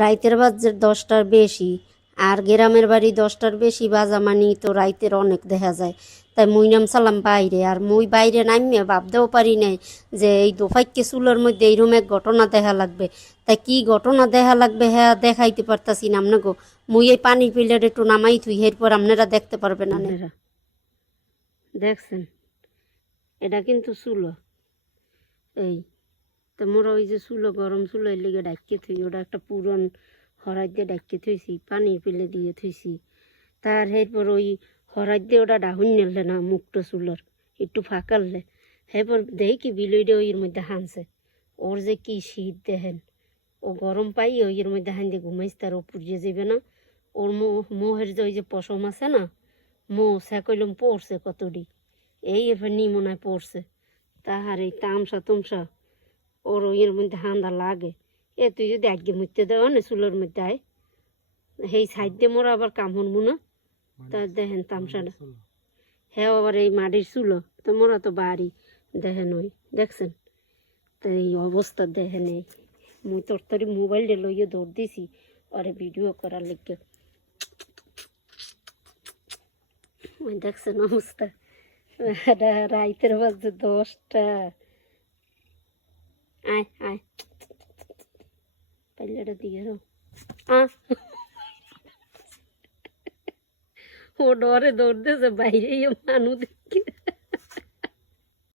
রাইতের বাজে 10টার বেশি, আর গ্রামের বাড়ি 10টার বেশি বাজা মানি তো রাইতের অনেক দেখা যায়। তাই মুই নামছিলাম বাইরে, আর মুই বাইরে নামিয়ে ভাবতেও পারি নাই যে এই দোফাইকে চুলোর মধ্যে এইরকম এক ঘটনা দেখা লাগবে। তাই কি ঘটনা দেখা লাগবে হ্যাঁ দেখাইতে পারতাছি না আপনাকে। মুই এই পানির প্লেট একটু নামাই থুই, এরপর আপনারা দেখতে পারবেন। আপনারা দেখছেন এটা কিন্তু চুলো, এই তো মোরা ওই যে চুলো গরম চুলো এর লেগে ডাকিয়ে থুই, ওটা একটা পুরন হরাই দিয়ে ডাকিয়ে থুইছি, পানির পেলে দিয়ে থুইছি। তার এরপর ওই হরাই দিয়ে ওটা ডাহুন নেলে না মুখটা চুলোর একটু ফাঁকালে, এরপর দেখি কি বিলইডে ওইর মধ্যে হানছে। ওর যে কি শীত দেখেন, ও গরম পাই ওইর মধ্যে হান দিয়ে ঘুমাইছে, তার ওপর যে যাবে না। ওর মোহের যে ওই যে পশম আছে না, সে কইলাম পড়ছে কতটি, এই এবার নিমনায় পড়ছে। তাহার এই তামসা তুমসা ওর ওইয়ের মধ্যে হান্দা লাগে। তুই যদি আগে মুইতে দেওয়া না চুলোর মধ্যে আয়, সেই সাইড দিয়ে মোরা আবার কামড় মুনা। তা দেখেন তামসাটা, হ্যাঁ আবার এই মাটির চুলো তো মোরা তো বাড়ি দেখেন ওই দেখছেন। তো এই অবস্থা দেখেন, এই মুই তরতরি মোবাইলটা লইয়ে দৌড় দিছি ওরে ভিডিও করার লেগে। ওই দেখছেন অবস্থা, রাইতের বাজে 10টা। আয় আয় পাইলেটা দিয়ে ও ডরে দৌড়তেছে বাইরে মানুষ